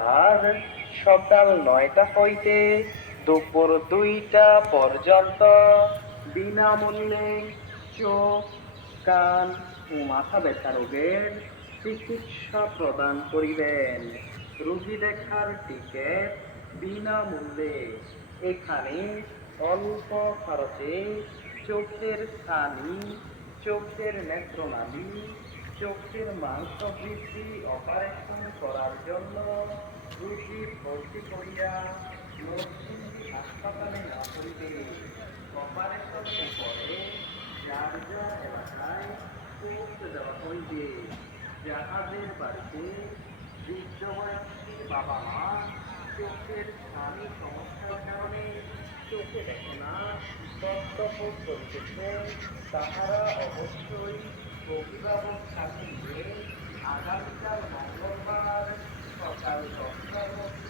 সোমবার সকাল ৯টা হইতে দুপুর ২টা পর্যন্ত বিনামূল্যে চোখ, কান ও মাথা ব্যথা রোগের চিকিৎসা প্রদান করিবেন। রোগী দেখার টিকেট বিনামূল্যে। এখানে অল্প খরচে চোখের ছানি, চোখের নেত্রনালী, চোখের মাংসবৃদ্ধি অপারেশন করার জন্য রোগী ভর্তি করিয়া নরসিংদী হাসপাতালে না করিবে। অপারেশনের পরে যার যার এলাকায় পৌঁছে দেওয়া হইবে। যাহাদের বাড়িতে বৃদ্ধ বয়স্ক বাবা মা চোখের ছানি সমস্যার কারণে চোখে দেখে না, তত্ত্ববোধ করিতেছে, তাহারা অবশ্যই অভিভাবক সাথে নিয়ে আগামীকাল মঙ্গলবার সকাল 10টার মধ্যে